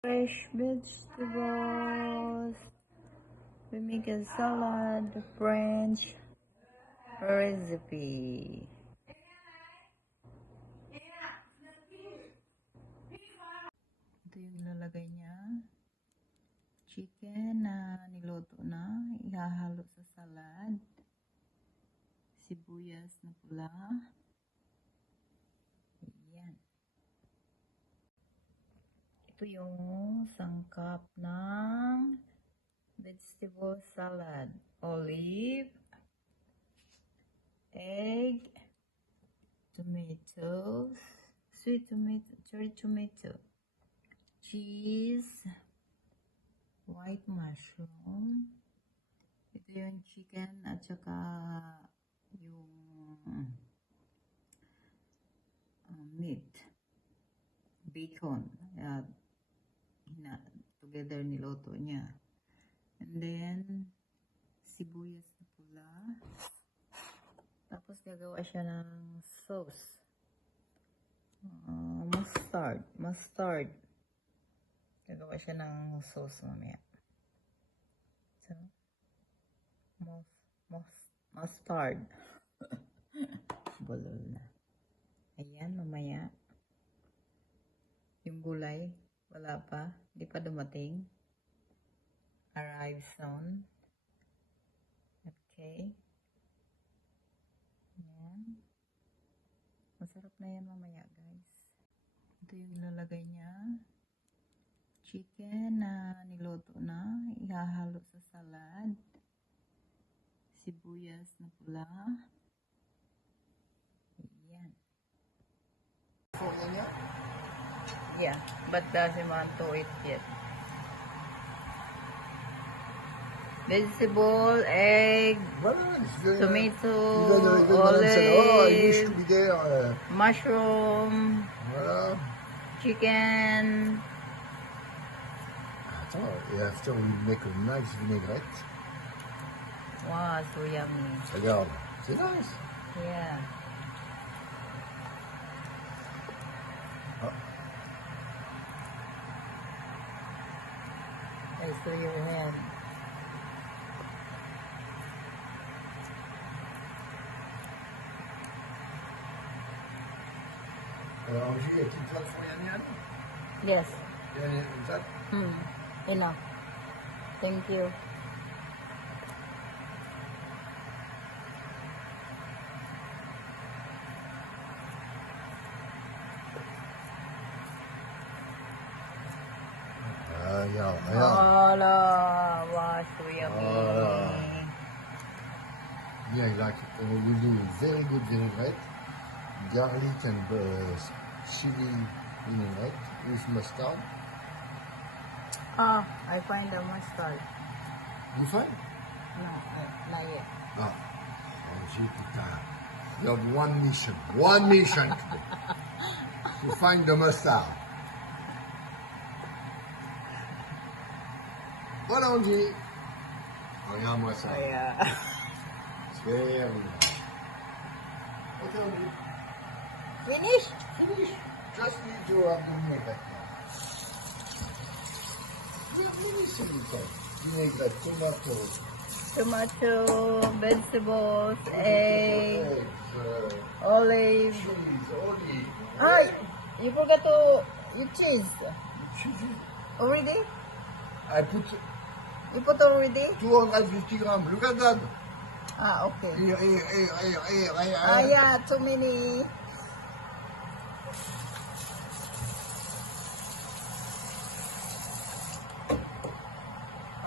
Fresh vegetables. We make a salad, French recipe. Ito yung ilalagay niya. Chicken na niluto na. Ihahalo sa salad. Sibuyas na pula. Ayan. Ito yung sangkap ng vegetable salad. Olive, egg, tomatoes, sweet tomato, cherry tomato, cheese, white mushroom. Ito yung chicken at saka yung meat, bacon. Together niloto niya. And then, sibuyas na pula. Tapos gagawa siya ng sauce. Mustard. Gagawa siya ng sauce mamaya. So, mustard. Bulol na. Ayan, mamaya. Yung gulay, wala pa. Hindi pa dumating. Arrive soon. Okay. Ayan. Masarap na yan mamaya, guys. Ito yung ilalagay niya. Chicken na niluto na. Ihahalo sa salad. Sibuyas na pula. Ayan. Yeah, but doesn't want to eat yet. Vegetable, egg, tomato, olive, mushroom, chicken. Attends, et after on lui met une nice vinaigrette. Wow, so yummy. Regarde, c'est nice. Yeah. Oh. Nice to your hand. Alors, Juliette, une traite pour Yann? Yes. Une traite? Enough. Thank you. Regarde. Voilà. Wow, so yummy. Yeah, like we do very good vinaigrette, garlic and chili vinaigrette with mustard. I find the mustard. You find? No, not yet. Ah, you have one mission today. To find the mustard. Voilà, on dit. Regarde-moi ça. Yeah. C'est very nice. Ok, on dit. Finish? Finish. Just need to have the vinaigrette now. Vinaigrette, Tomato, vegetables, egg, olive. cheese, olive. Ah, you forgot to eat cheese. Cheese. Already? I put You put already? 250 grams. Look at that. Okay. Hey. Yeah, too many.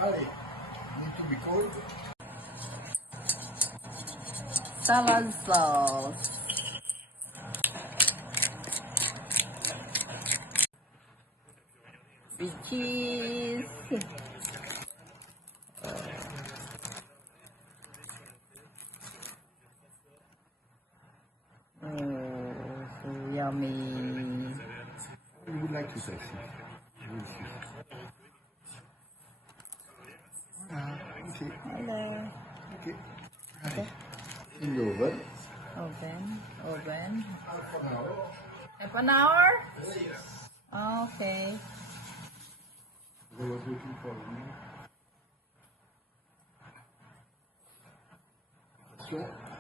Allez, need to be cold. Salad sauce. With cheese. So yummy. You would like to say okay. Hello. Okay. Allez. In the oven. Oven. Half an hour. Half an hour? Yes. Okay. I was waiting for you. Sure.